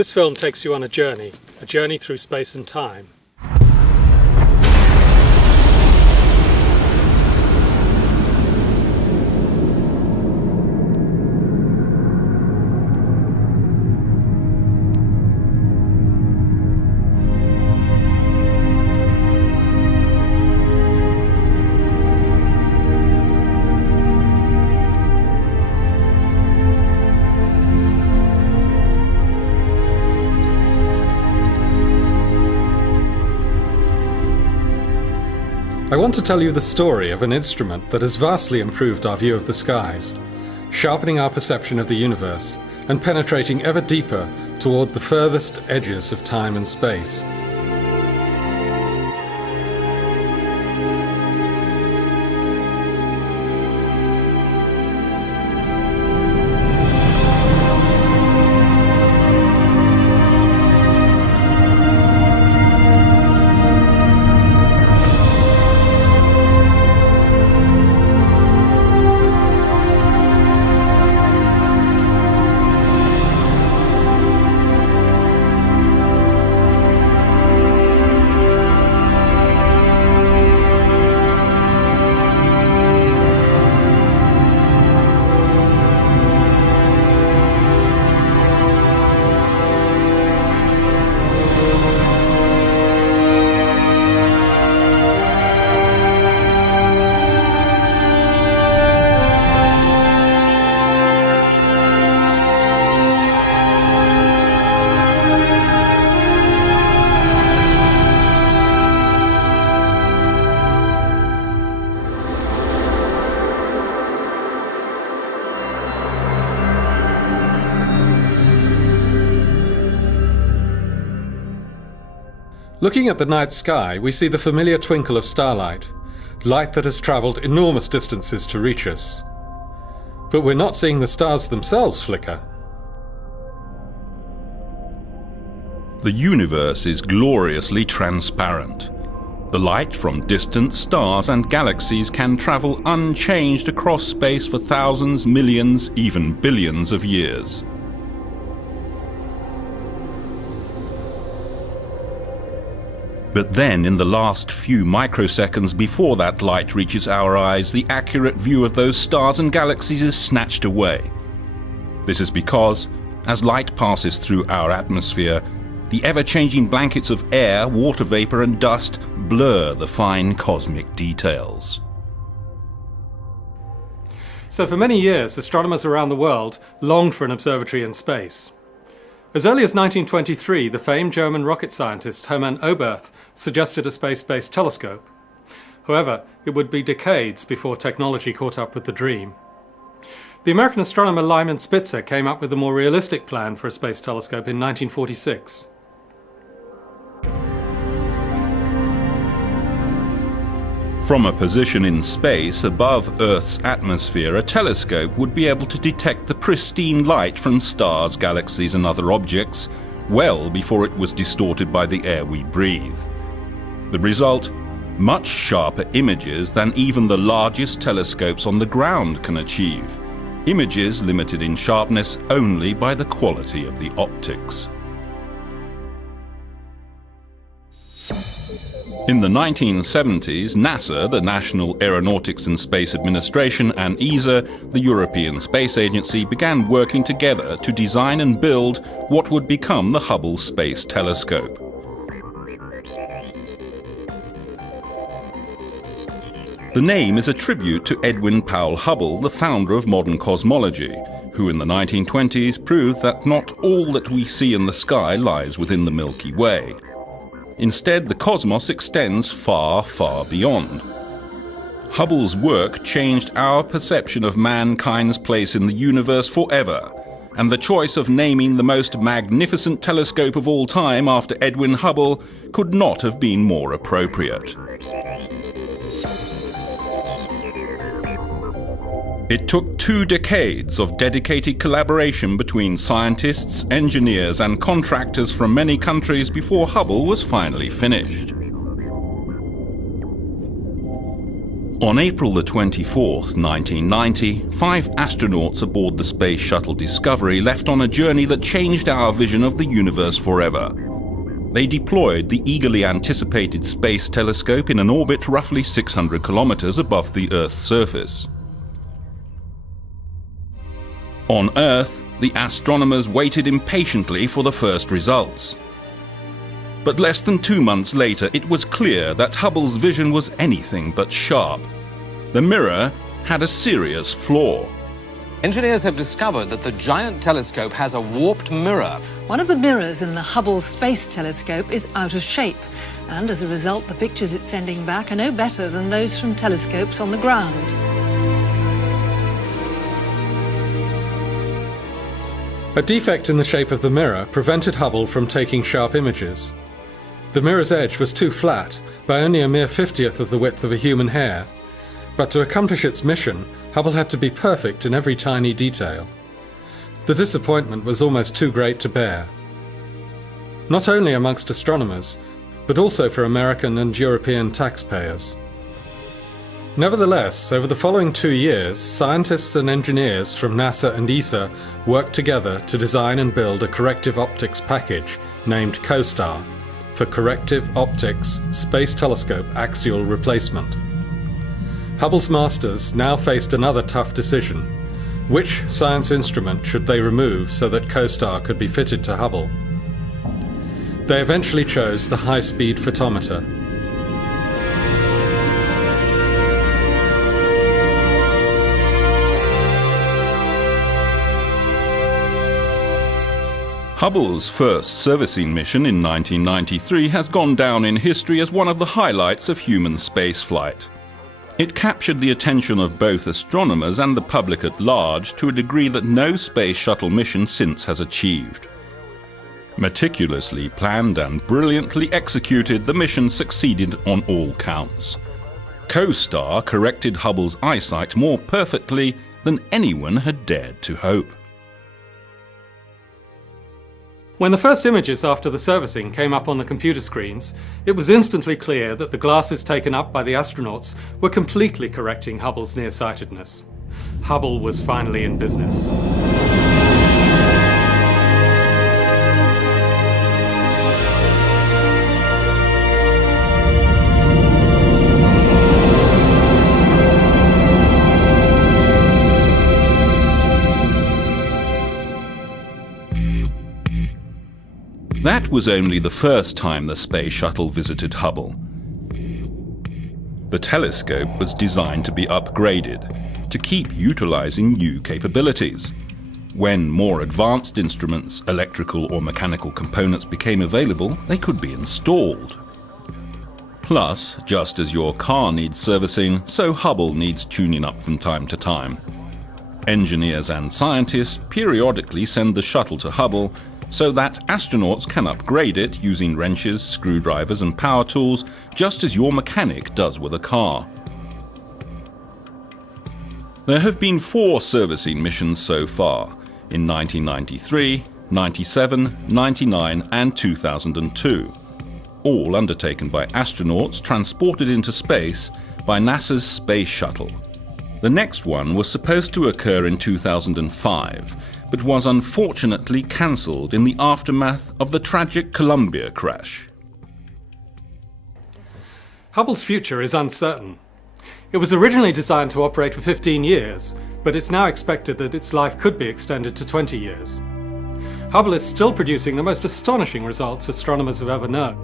This film takes you on a journey through space and time. I want to tell you the story of an instrument that has vastly improved our view of the skies, sharpening our perception of the universe and penetrating ever deeper toward the furthest edges of time and space. Looking at the night sky, we see the familiar twinkle of starlight, light that has travelled enormous distances to reach us. But we're not seeing the stars themselves flicker. The universe is gloriously transparent. The light from distant stars and galaxies can travel unchanged across space for thousands, millions, even billions of years. But then, in the last few microseconds before that light reaches our eyes, the accurate view of those stars and galaxies is snatched away. This is because, as light passes through our atmosphere, the ever-changing blankets of air, water vapor and dust blur the fine cosmic details. So for many years, astronomers around the world longed for an observatory in space. As early as 1923, the famed German rocket scientist Hermann Oberth suggested a space-based telescope. However, it would be decades before technology caught up with the dream. The American astronomer Lyman Spitzer came up with a more realistic plan for a space telescope in 1946. From a position in space above Earth's atmosphere, a telescope would be able to detect the pristine light from stars, galaxies and other objects well before it was distorted by the air we breathe. The result? Much sharper images than even the largest telescopes on the ground can achieve. Images limited in sharpness only by the quality of the optics. In the 1970s, NASA, the National Aeronautics and Space Administration, and ESA, the European Space Agency, began working together to design and build what would become the Hubble Space Telescope. The name is a tribute to Edwin Powell Hubble, the founder of modern cosmology, who in the 1920s proved that not all that we see in the sky lies within the Milky Way. Instead, the cosmos extends far, far beyond. Hubble's work changed our perception of mankind's place in the universe forever, and the choice of naming the most magnificent telescope of all time after Edwin Hubble could not have been more appropriate. It took 2 decades of dedicated collaboration between scientists, engineers and contractors from many countries before Hubble was finally finished. On April the 24th, 1990, 5 astronauts aboard the Space Shuttle Discovery left on a journey that changed our vision of the universe forever. They deployed the eagerly anticipated space telescope in an orbit roughly 600 kilometers above the Earth's surface. On Earth, the astronomers waited impatiently for the first results. But less than 2 months later, it was clear that Hubble's vision was anything but sharp. The mirror had a serious flaw. Engineers have discovered that the giant telescope has a warped mirror. One of the mirrors in the Hubble Space Telescope is out of shape, and as a result, the pictures it's sending back are no better than those from telescopes on the ground. A defect in the shape of the mirror prevented Hubble from taking sharp images. The mirror's edge was too flat, by only a mere 50th of the width of a human hair. But to accomplish its mission, Hubble had to be perfect in every tiny detail. The disappointment was almost too great to bear. Not only amongst astronomers, but also for American and European taxpayers. Nevertheless, over the following 2 years, scientists and engineers from NASA and ESA worked together to design and build a corrective optics package named COSTAR, for Corrective Optics Space Telescope Axial Replacement. Hubble's masters now faced another tough decision. Which science instrument should they remove so that COSTAR could be fitted to Hubble? They eventually chose the high-speed photometer. Hubble's first servicing mission in 1993 has gone down in history as one of the highlights of human spaceflight. It captured the attention of both astronomers and the public at large to a degree that no space shuttle mission since has achieved. Meticulously planned and brilliantly executed, the mission succeeded on all counts. COSTAR corrected Hubble's eyesight more perfectly than anyone had dared to hope. When the first images after the servicing came up on the computer screens, it was instantly clear that the glasses taken up by the astronauts were completely correcting Hubble's nearsightedness. Hubble was finally in business. That was only the first time the space shuttle visited Hubble. The telescope was designed to be upgraded to keep utilizing new capabilities. When more advanced instruments, electrical or mechanical components became available, they could be installed. Plus, just as your car needs servicing, so Hubble needs tuning up from time to time. Engineers and scientists periodically send the shuttle to Hubble so that astronauts can upgrade it using wrenches, screwdrivers and power tools, just as your mechanic does with a car. There have been 4 servicing missions so far, in 1993, 97, 99 and 2002, all undertaken by astronauts transported into space by NASA's Space Shuttle. The next one was supposed to occur in 2005, but was unfortunately cancelled in the aftermath of the tragic Columbia crash. Hubble's future is uncertain. It was originally designed to operate for 15 years, but it's now expected that its life could be extended to 20 years. Hubble is still producing the most astonishing results astronomers have ever known.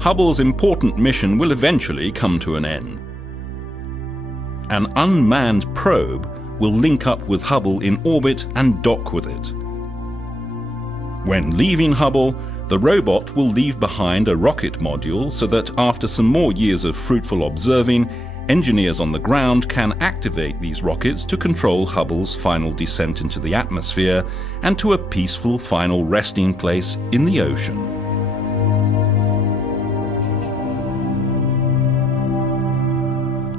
Hubble's important mission will eventually come to an end. An unmanned probe will link up with Hubble in orbit and dock with it. When leaving Hubble, the robot will leave behind a rocket module so that after some more years of fruitful observing, engineers on the ground can activate these rockets to control Hubble's final descent into the atmosphere and to a peaceful final resting place in the ocean.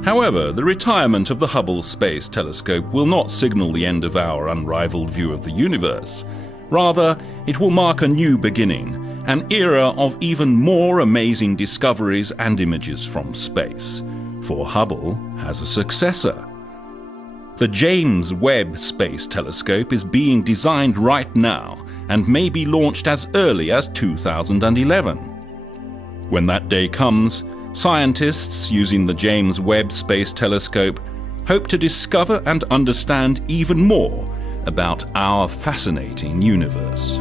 However, the retirement of the Hubble Space Telescope will not signal the end of our unrivaled view of the universe. Rather, it will mark a new beginning, an era of even more amazing discoveries and images from space. for Hubble has a successor. The James Webb Space Telescope is being designed right now and may be launched as early as 2011. When that day comes, scientists using the James Webb Space Telescope hope to discover and understand even more about our fascinating universe.